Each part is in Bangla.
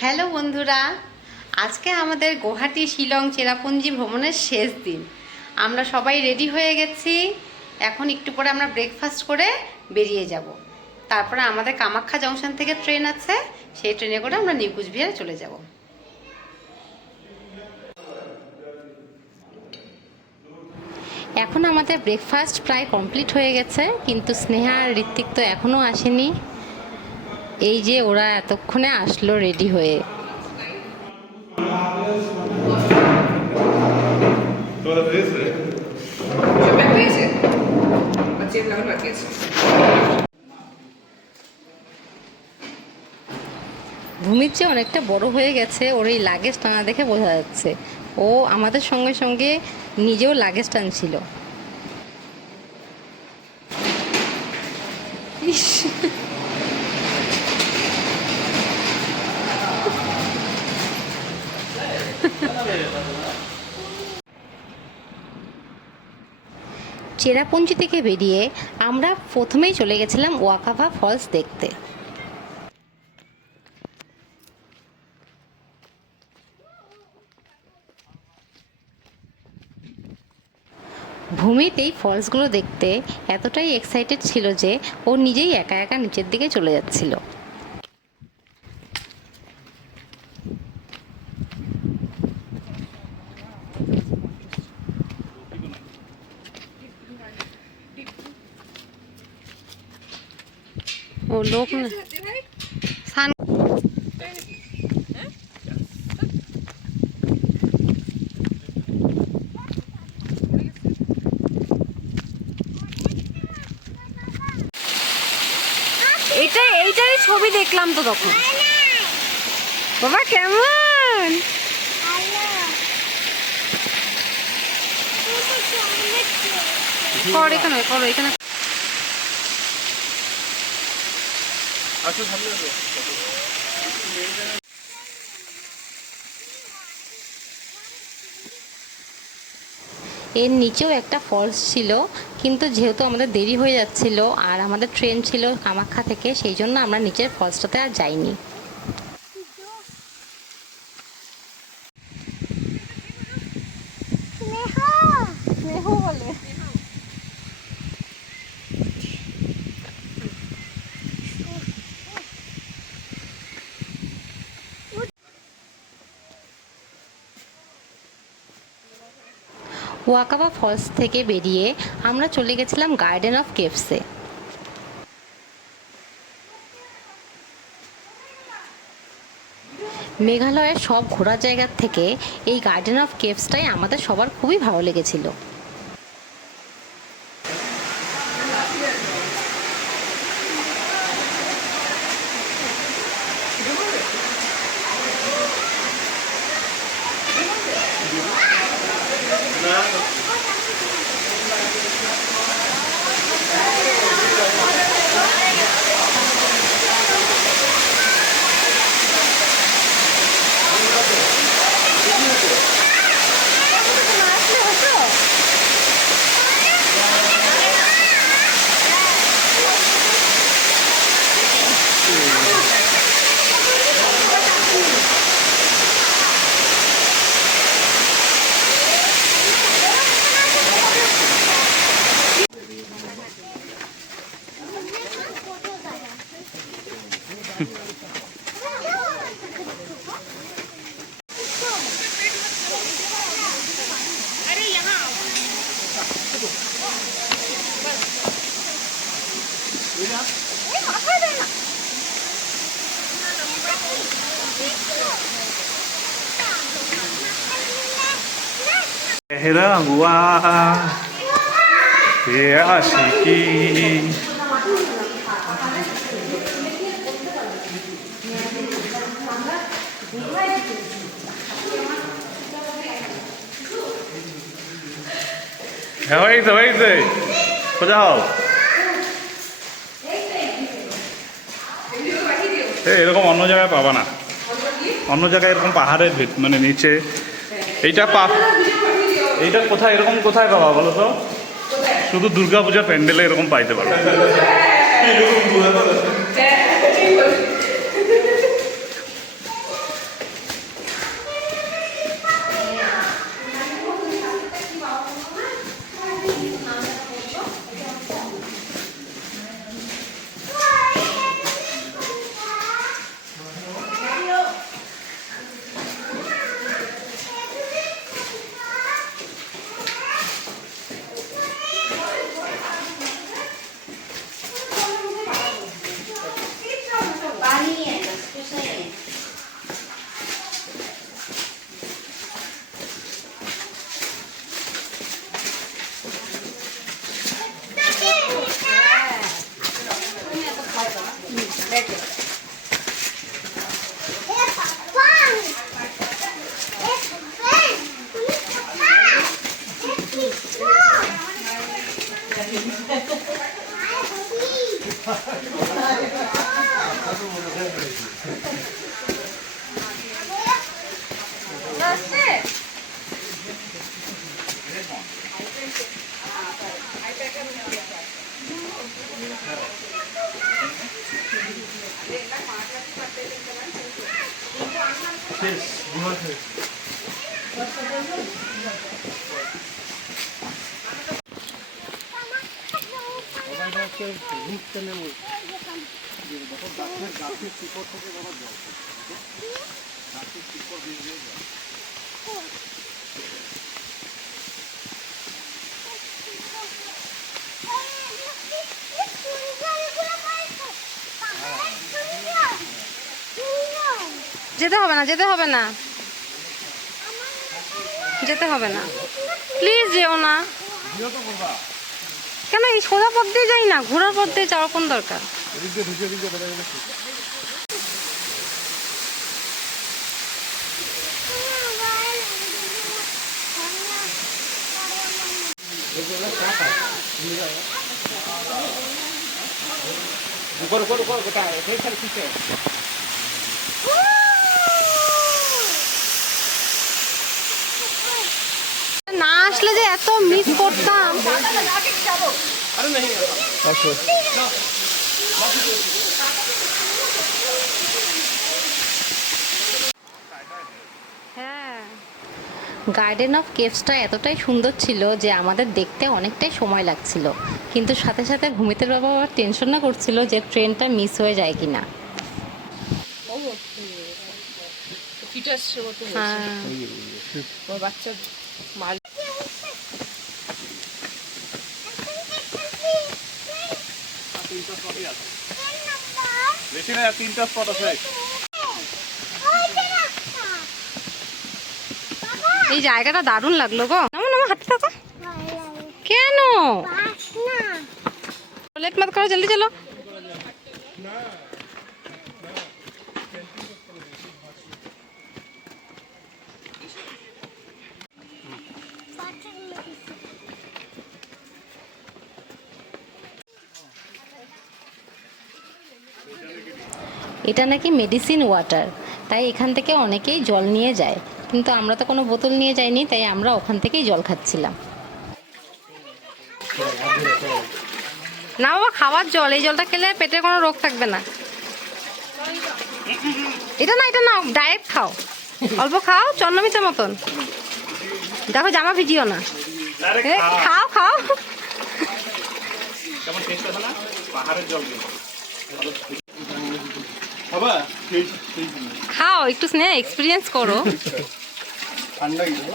হ্যালো বন্ধুরা, আজকে আমাদের গুয়াহাটি শিলং চেরাপুঞ্জি ভ্রমণের শেষ দিন। আমরা সবাই রেডি হয়ে গেছি। এখন একটু পরে আমরা ব্রেকফাস্ট করে বেরিয়ে যাব। তারপরে আমাদের কামাখ্যা জংশন থেকে ট্রেন আছে, সেই ট্রেনে করে আমরা নিউ কুচবিহারে চলে যাব। এখন আমাদের ব্রেকফাস্ট প্রায় কমপ্লিট হয়ে গেছে, কিন্তু স্নেহা আর ঋত্বিক তো এখনও আসেনি। এই যে ওরা এতক্ষণে আসলো রেডি হয়ে। ভূমির চেয়ে অনেকটা বড় হয়ে গেছে, ওর এই লাগেজ টানা দেখে বোঝা যাচ্ছে। ও আমাদের সঙ্গে সঙ্গে নিজেও লাগেজ টানছিল। চেরাপুঞ্জি থেকে বেরিয়ে আমরা প্রথমেই চলে গেছিলাম ওয়াকাফা ফলস দেখতে। ভূমিত এই ফলসগুলো দেখতে এতটাই এক্সাইটেড ছিল যে ও নিজেই একা একা নিচের দিকে চলে যাচ্ছিল। ও লোক না সান এইটারই ছবি দেখলাম তো তখন। বাবা কেমন? কর এখানে, করো এখানে। এর নিচেও একটা ফলস ছিল, কিন্তু যেহেতু আমাদের দেরি হয়ে যাচ্ছিল আর আমাদের ট্রেন ছিল কামাখ্যা থেকে, সেই জন্য আমরা নিচের ফলসটাতে আর যাইনি। ওয়াকাবা ফলস থেকে বেরিয়ে আমরা চলে গেছিলাম গার্ডেন অফ কেভসে। মেঘালয়ের সব ঘোরার জায়গার থেকে এই গার্ডেন অফ কেভসটাই আমাদের সবার খুবই ভালো লেগেছিল। Era gua ye ashiki হইছে কোথা হও এরকম অন্য জায়গায় পাবা না। অন্য জায়গায় এরকম পাহাড়ের মানে নিচে এইটা এইটা কোথায় এরকম কোথায় পাবা বলো তো? শুধু দুর্গাপূজা প্যান্ডেলে এরকম পাইতে পারো। যেতে হবে না, যেতে হবে না, যেতে হবে না, প্লিজ যেও না। কেন এই সোজা পথ দিয়ে যাই না, ঘোরার পথ দিয়ে যাওয়ার কোন দরকার? না আসলে যে এত মিস করতাম। হ্যাঁ, গার্ডেন অফ কেভসটা এতটাই সুন্দর ছিল যে আমাদের দেখতে অনেকটাই সময় লাগছিল, কিন্তু সাথে সাথে ঘুমিতে বাবা আবার টেনশন না করছিল যে ট্রেনটা মিস হয়ে যায় কিনা। বাচ্চা মাল বেশি না, 3টা স্পট আছে। এই জায়গাটা দারুণ লাগলো গো। নামো নামো, হাঁটতে থাকো। কেন লেট মত করো, জলদি চলো। এটা নাকি মেডিসিন ওয়াটার, তাই এখান থেকে অনেকেই জল নিয়ে যায়, কিন্তু আমরা তো কোনো বোতল নিয়ে যাইনি, তাই আমরা ওখান থেকেই জল খাচ্ছিলাম। না বাবা, খাওয়ার জল, এই জলটা খেলে পেটে কোনো রোগ থাকবে না। এটা না, এটা না, ডাইরেক্ট খাও, অল্প খাও, চন্নমিতের মতন। দেখো জামা ভিজিও না, খাও খাও। কেমন টেস্ট আছে না পাহাড়ের জল দিয়ে? খাও, একটু স্নেহ এক্সপিরিয়েন্স করো। ঠান্ডা গেল।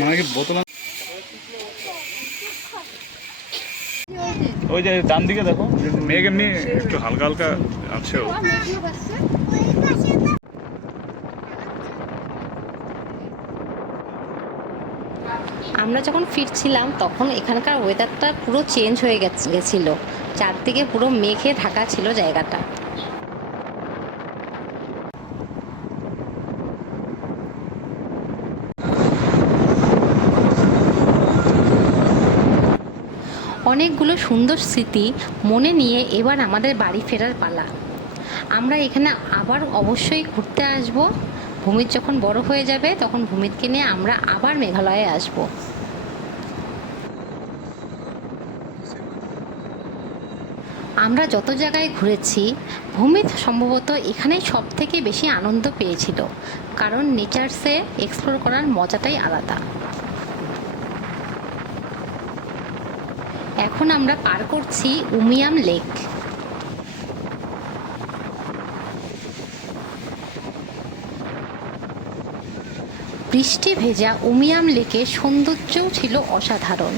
মানে কি বোতল? ওই যে ডান দিকে দেখো, মেঘ এমনি একটু হালকা হালকা আছে। আমরা যখন ফিরছিলাম তখন এখানকার ওয়েদারটা পুরো চেঞ্জ হয়ে গেছিল, চারদিকে পুরো মেঘে ঢাকা ছিল জায়গাটা। অনেকগুলো সুন্দর স্মৃতি মনে নিয়ে এবার আমাদের বাড়ি ফেরার পালা। আমরা এখানে আবার অবশ্যই ঘুরতে আসব। ভূমিত যখন বড় হয়ে যাবে তখন ভূমিতকে নিয়ে আমরা আবার মেঘালয়ে আসব। আমরা যত জায়গায় ঘুরেছি, ভূমিত সম্ভবত এখানেই সব থেকে বেশি আনন্দ পেয়েছিল, কারণ নেচারসে এক্সপ্লোর করার মজাটাই আলাদা। এখন আমরা পার করছি উমিয়াম লেক। বৃষ্টি ভেজা উমিয়াম লেকের সৌন্দর্যও ছিল অসাধারণ।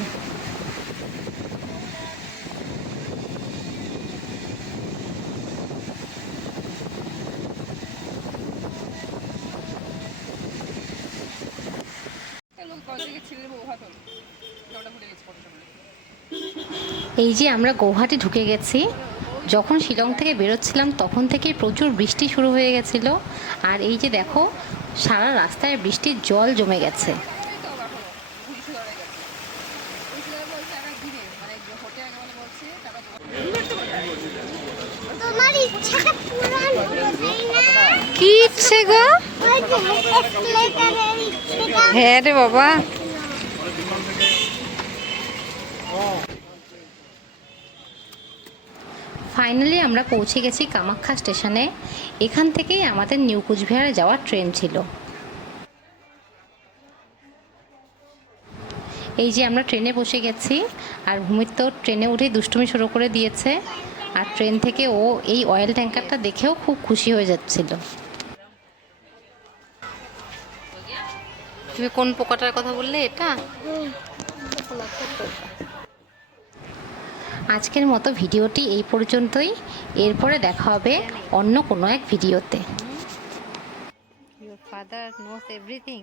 এই যে আমরা গৌহাটি ঢুকে গেছি। যখন শিলং থেকে বেরোচ্ছিলাম তখন থেকেই প্রচুর বৃষ্টি শুরু হয়ে গেছিল, আর এই যে দেখো সারা রাস্তায় বৃষ্টির জল জমে গেছে। তোমার ইচ্ছাটা পূরণ হলো, তাই না? কি ইচ্ছে গো? ওই যে এক্সপ্লেটারের ইচ্ছেটা। হ্যাঁ রে বাবা। ফাইনালি আমরা পৌঁছে গেছি কামাখ্যা স্টেশনে। এখান থেকেই আমাদের নিউ কুচবিহারে যাওয়ার ট্রেন ছিল। এই যে আমরা ট্রেনে বসে গেছি, আর ভূমির তো ট্রেনে উঠেই দুষ্টুমি শুরু করে দিয়েছে। আর ট্রেন থেকে ও এই অয়েল ট্যাঙ্কারটা দেখেও খুব খুশি হয়ে যাচ্ছিল। তুমি কোন পোকাটার কথা বললে? এটা আজকের মতো ভিডিওটি এই পর্যন্তই। এরপরে দেখা হবে অন্য কোনো এক ভিডিওতে। Your father knows everything.